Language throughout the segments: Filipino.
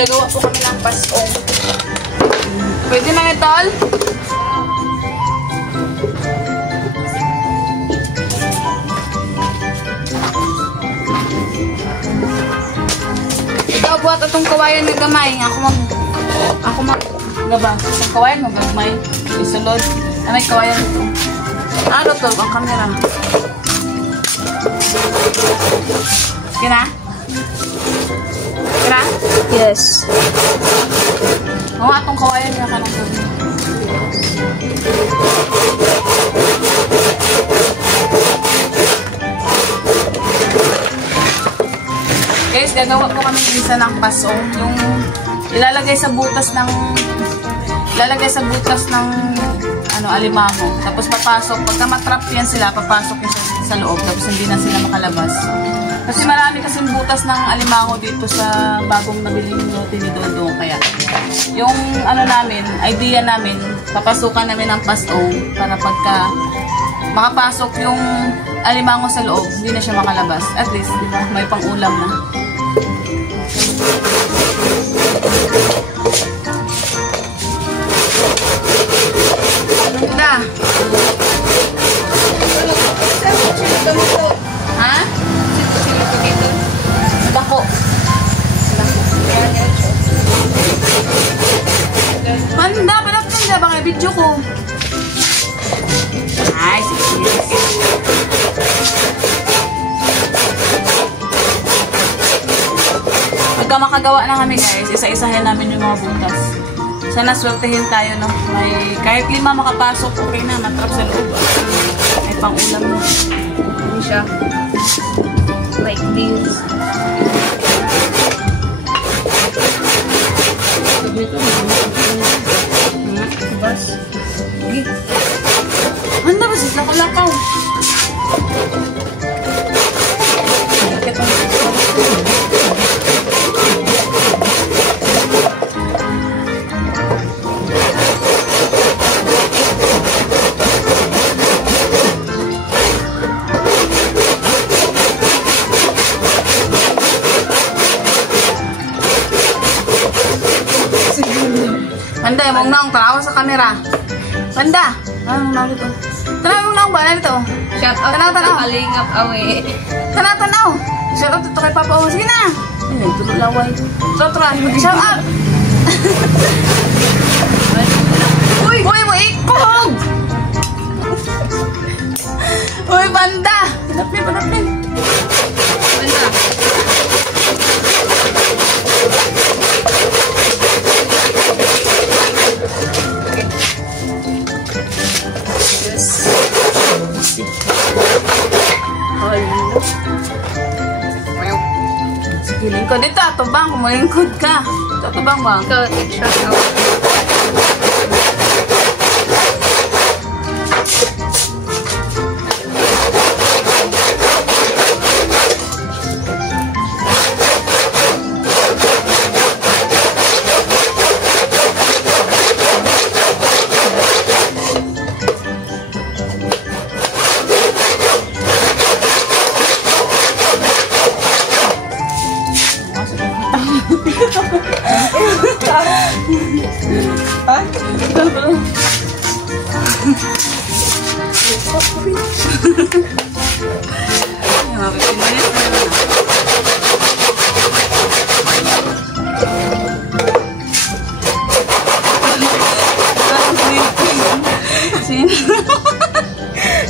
gagawa po kami ng pasong. Pwede na itol? Ikaw buhat itong kawayan na gamay. Ako gaba. Itong kawayan mo gamay. Isulod. May kawayan ito. Ano to? Ang camera. Kina? Kina? Yes. Oo, atong kawayan niya ka ng gabi. Guys, gagawa po kami isa ng pasong. Yung ilalagay sa butas ng alimango. Tapos papasok. Pagka matrap yan sila, papasok yan sa loob. Tapos hindi na sila makalabas. Kasi marami kasing butas ng alimango dito sa bagong nabiling lote ni Dodong. Kaya yung idea namin, papasukan namin ng pasong para pagka makapasok yung alimango sa loob, hindi na siya makalabas. At least, di ba, may pang-ulam na. Ganda. Ha? Dako. Panda, panapin siya. Baka video ko. Ay, sige. Pagka makagawa na kami guys, isa-isahin namin yung mga butas. Sana swertehin tayo, no? May, kahit 5 makapasok, okay na. Matrap sa loob. May pang-ulam mo. Hindi siya. Like this. Bas. Sige. Handa ba siya? Lakaw-lakaw. Panda, yung mong tanaw sa kamera. Panda! Ano mong dito? Tanaw yung mong ba? Dito? Shout out tanaw. Kalingap awe. Tanaw! Shout out ito kay Papa O. Sige na! Ay, tululaway. Shout out! Uy! Uy, mo ikog! Uy, Panda! Panapin. Panda. Lingkod dito, atubang. Kumalingkod ka. Atubang ba? Ikaw, shout out.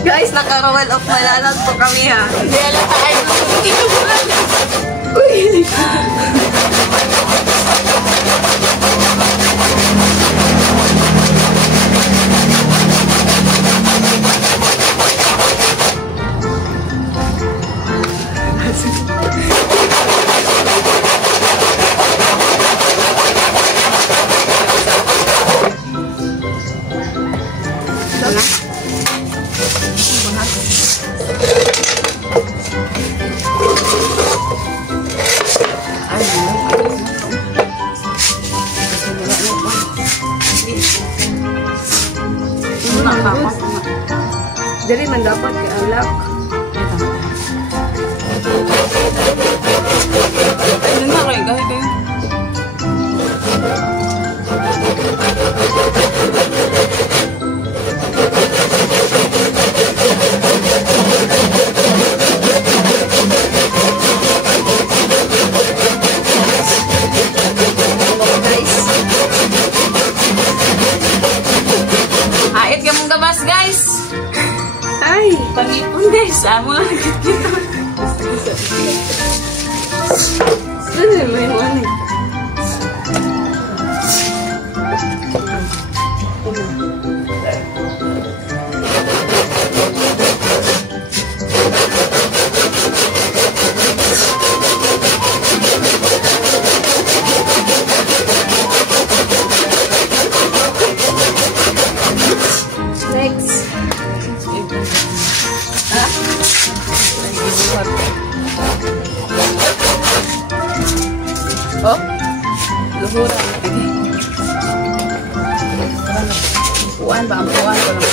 Guys, naka-roll of malalat po kami ha. Hindi alam tayo. Uy! Dari man dapat kay alak. Ano na kayo? Kahit kayo. Ait ka mong gabas, guys. Ay! Pangipon, guys. Amo lang kita. Ano may money? Next. Oh? Luhura. Puan ba? Ang puan ko lang.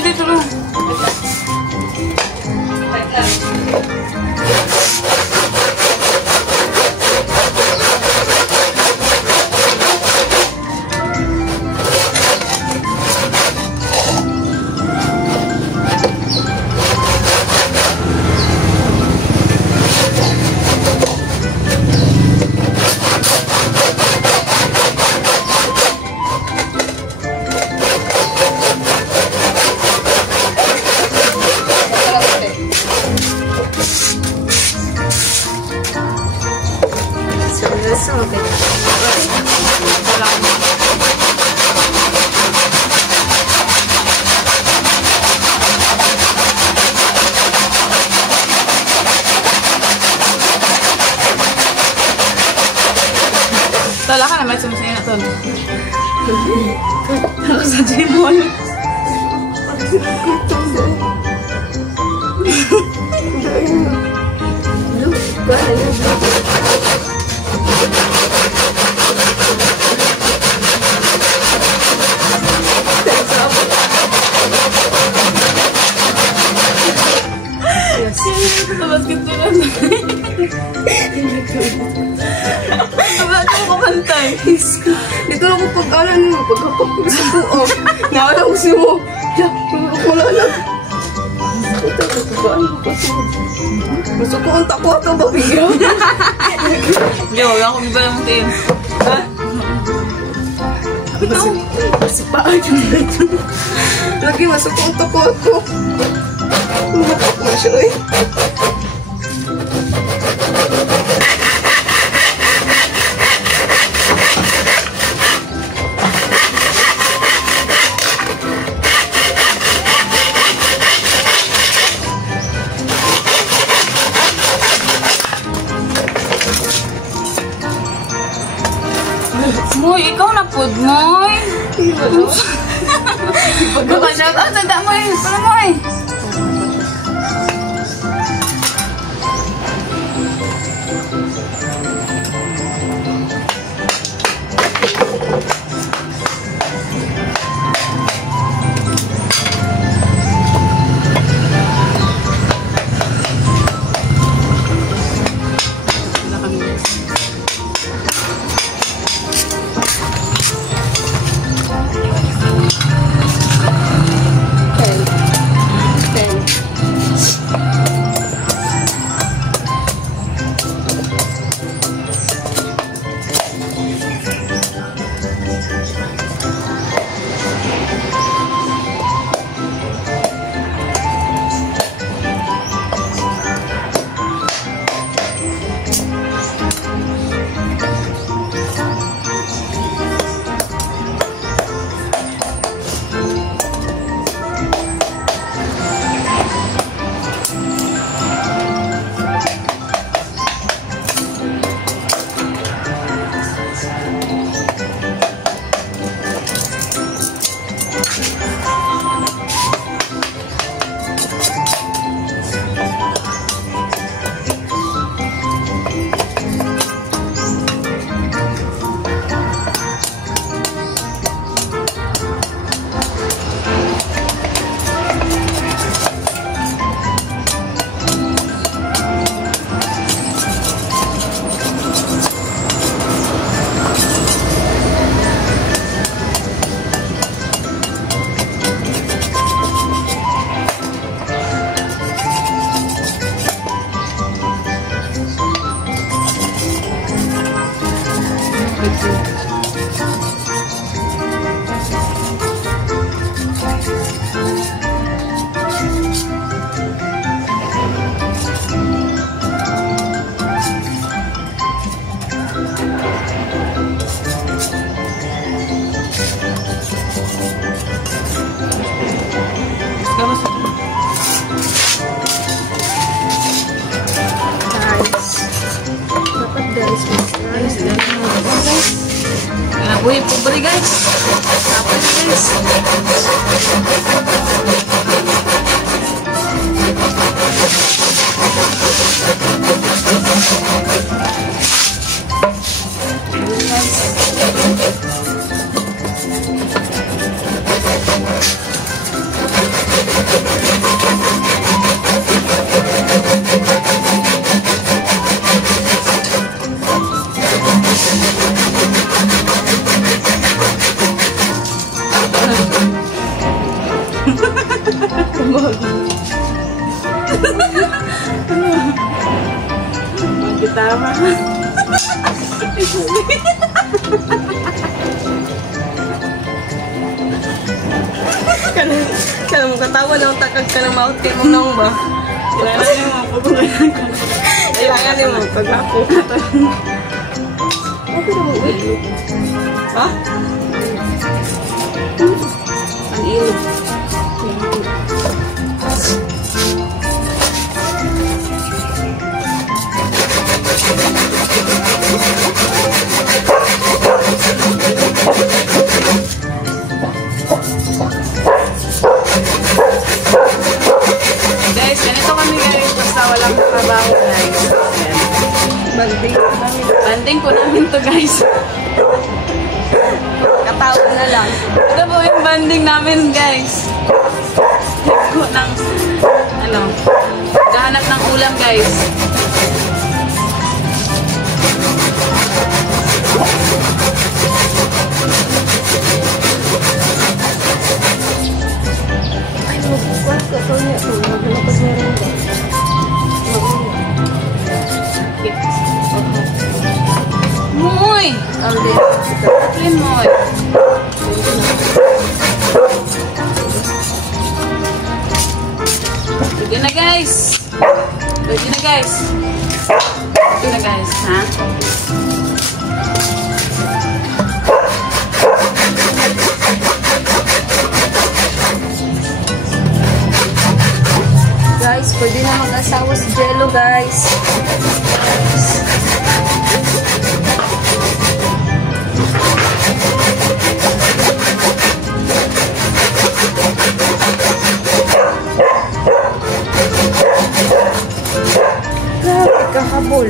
Dito lang. Tala ka naman sumusaya na to. Ako sa Jimon. Tapos kito lang. Wala ko kumantay. Dito lang ko pag-alan mo, pagkapag ko sa buo. Nawala ko siya mo. Wala lang. Ito, pagkabaan ko pa siya. Gusto ko ang takwa ito ba, Bigyo? Yo, ako iba yung team. Ha? Ito. Masipaan yung dito. Lagi, masuk ko ang takwa ito. Matak na siya, eh. Moy, ikaw na pod, Moy. Pagka-shout out, tanda mo eh. Para mo eh. Napoli guys. Napoli guys. Tama. Kaya mo katawa na takag ka ng mouth kay mong nang ba? Kailangan niyo maputuloy ko. Kailangan niyo mo paglapo ka to. Okay na mo, wait. Ha? Ang ilog. Guys, ganito kami guys. Basta walang trabaho guys. Banding ko namin. Banding po namin to guys. Katawag na lang. Ito po yung banding namin guys. Ko ng ano, gahanap ng ulam guys. Ay, magbukas ka to niya. Magbukas na rin ba? Moy! Alde. Katlin moy. Pwede na guys. Pwede na guys. Pwede na guys, ha? Guys, pwede na mag-asawa si Jello, guys. Grabe, kahabol.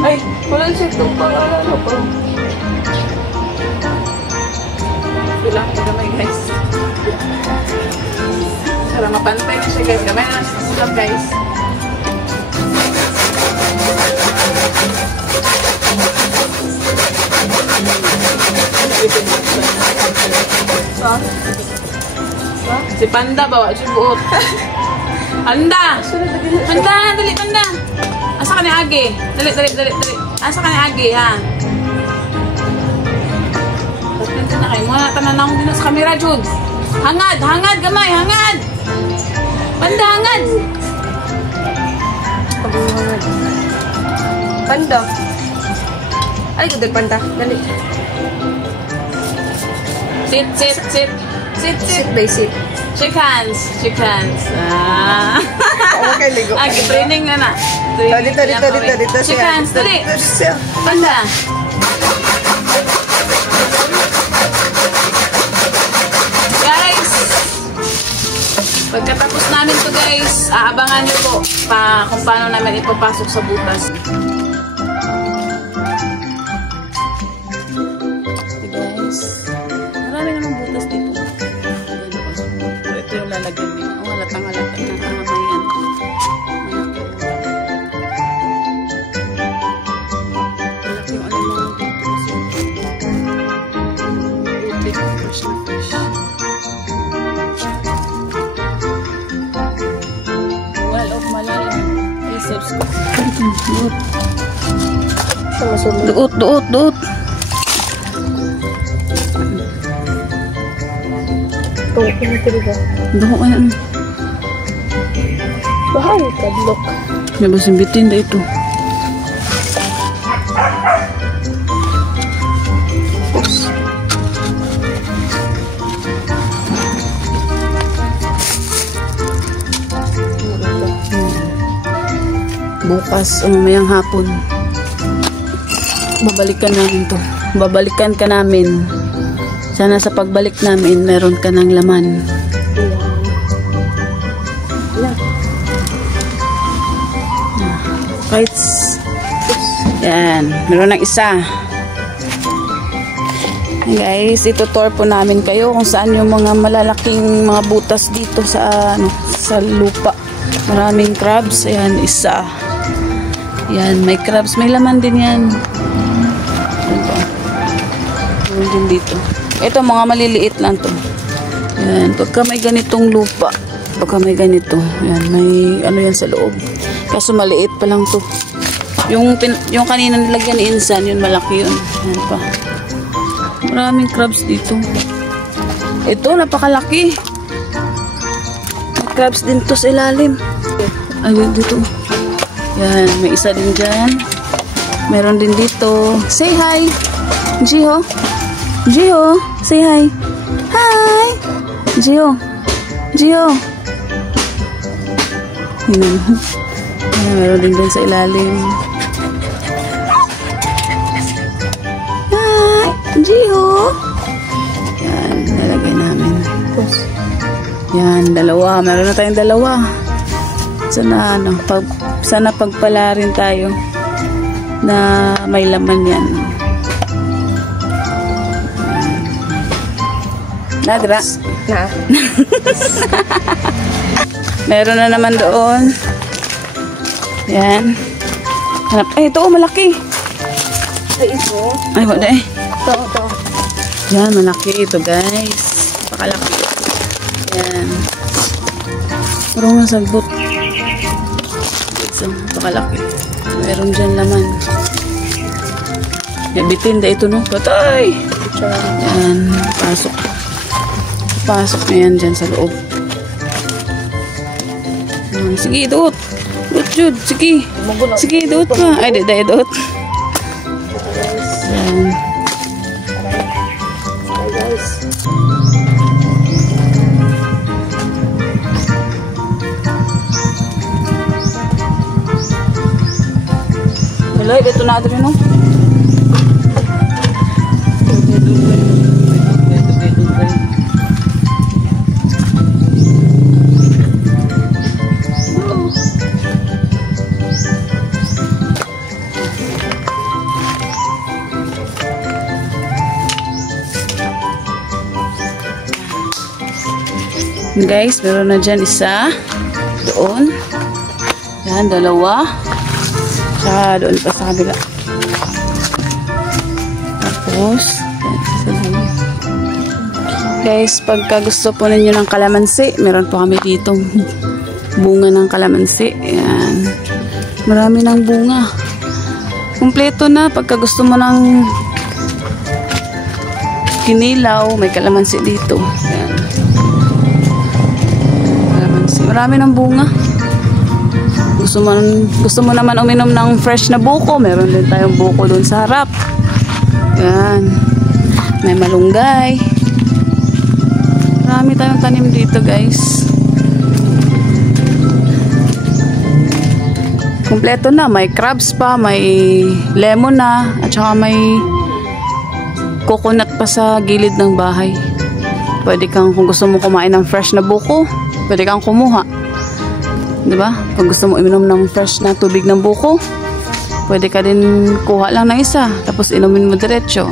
Ay, wala siya itong pangalan pa. Bilang ko gamay guys. Para mapantay na siya guys. Gamay na sa ulam guys. Si Panda bawa siya buot. Panda! Panda! Dali, Panda! Asa ka ni Agi? Dali, dali, dali, dali. Asa ka ni Agi, ha? Pagpinta na kayo. Muna tananang din sa kamera, Jude. Hangad! Hangad, gamay! Hangad! Panda, hangad! Pag-hangad. Panda. Ay, gudal panda. Dali. Sit, sit, sit. Sit, sit. Sit by sit. Shake hands. Shake hands. Ah. Okay, ligo. Training na na. Dito. Shake hands, dali. Siya. Panda. Guys, pagkatapos namin to guys, aabangan nyo po kung paano namin ipapasok sa butas. Guys, marami namang butas dito. Ito yung lalagyan niya. Oh, halatang halata na. Ayan. Malaki yung alamang dito kasi butik, fresh na fresh. Well of Malalang. Please subscribe. Duot. Duot. Duho ka yan. Bahal ka, blok. May basimbitin na ito. bukas o mamayang hapon. Babalikan namin to. Babalikan ka namin. Sana sa pagbalik namin, meron ka ng laman. Kahit yan, meron ng isa. Guys, itutour po namin kayo kung saan yung mga malalaking mga butas dito sa sa lupa. Maraming crabs. Ayan, isa. Yan, may crabs. May laman din yan. Ito. Meron din dito. Ito, mga maliliit lang to. Yan, pagka may ganitong lupa, pagka may ganito, yan, may ano yan sa loob. Kaso maliit pa lang to. Yung kanina nilagyan ni Insan, yun malaki yun. Yan pa. Maraming crabs dito. Ito, napakalaki. May crabs din to sa ilalim. Ayun dito. Yan, may isa din dyan. Meron din dito. Say hi. Jiho. Jiho, say hi. Hi. Jiho. Jiho. Yan. Yan, meron din dun sa ilalim. Hi. Jiho. Yan, nalagay namin. Yan, dalawa. Meron na tayong dalawa. Sana pagpala rin tayo na may laman yan. Nadra? Na. Meron na naman doon. Yan. Ay, ito malaki. Ay, ito. Ay, wala eh. Ito. Yan, malaki ito guys. Pakalaki. Yan. Parang nasagbot. So, pakalaki. Meron dyan laman. Bitin na ito, no? Patay! Yan. Pasok. Pasok na yan dyan sa loob. Sige, doot. Doot, Jude. Sige. Sige, doot pa. Ay, doot. Yan. Guys. Wala, ito na rin, no? Guys, meron na dyan isa. Doon. Yan, dalawa. Tsaka doon pa sa kabila. Tapos, guys, pagka gusto po ninyo ng kalamansi, meron po kami dito bunga ng kalamansi. Yan. Marami ng bunga. Kumpleto na. Pagka gusto mo ng kinilaw, may kalamansi dito. Yan. Marami ng bunga. Gusto mo naman uminom ng fresh na buko, meron din tayong buko doon sa harap. Yan. May malunggay. Marami tayong tanim dito, guys. Kompleto na. May crabs pa, may lemon na, at saka may coconut pa sa gilid ng bahay. Pwede kang, kung gusto mo kumain ng fresh na buko, pwede kang kumuha. Diba? Pag gusto mo uminom ng fresh na tubig ng buko, pwede ka din kuha lang ng isa, tapos inumin mo diretso.